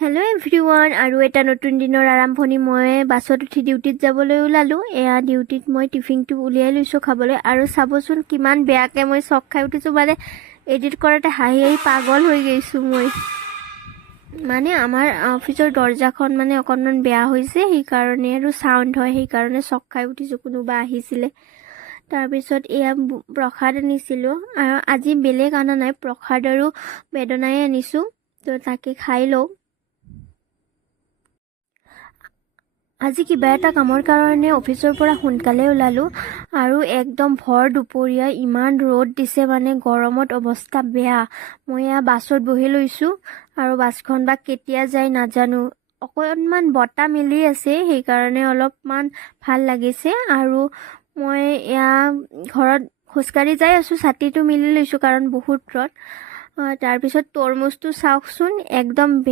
Hello' everyone, আৰু এটা নতুন দিনৰ আৰম্ভণি। মই বাছত উঠি ডিউটিত যাবলৈ ওলালোঁ। এয়া ডিউটিত মই টিফিনটো উলিয়াই লৈছোঁ খাবলৈ। আৰু চাবচোন কিমান বেয়াকৈ মই চক খাই উঠিছোঁ, মানে এডিট কৰাতে হাঁহি হাঁহি পাগল হৈ গৈছোঁ মই। মানে আমাৰ অফিচৰ দৰ্জাখন মানে অকণমান বেয়া হৈছে, সেইকাৰণে আৰু চাউণ্ড হয়, সেইকাৰণে চক খাই উঠিছোঁ। কোনোবা আহিছিলে। তাৰপিছত এয়া প্ৰসাদ আনিছিলোঁ, আৰু আজি বেলেগ অনা নাই, প্ৰসাদ আৰু বেদনাই আনিছোঁ, তো তাকে খাই লওঁ। আজি কিবা এটা কামৰ কাৰণে অফিচৰ পৰা সোনকালে ওলালোঁ, আৰু একদম ভৰ দুপৰীয়া ইমান ৰ'দ দিছে, মানে গৰমত অৱস্থা বেয়া। মই এয়া বাছত বহি লৈছোঁ, আৰু বাছখন বা কেতিয়া যায় নাজানো। অকণমান বতাহ মেলি আছে, সেইকাৰণে অলপমান ভাল লাগিছে। আৰু মই এয়া ঘৰত খোজকাঢ়ি যাই আছোঁ, ছাতিটো মেলি লৈছোঁ কাৰণ বহুত ৰ'দ। তাৰপিছত তৰমুজটো চাওকচোন, একদম বেয়া।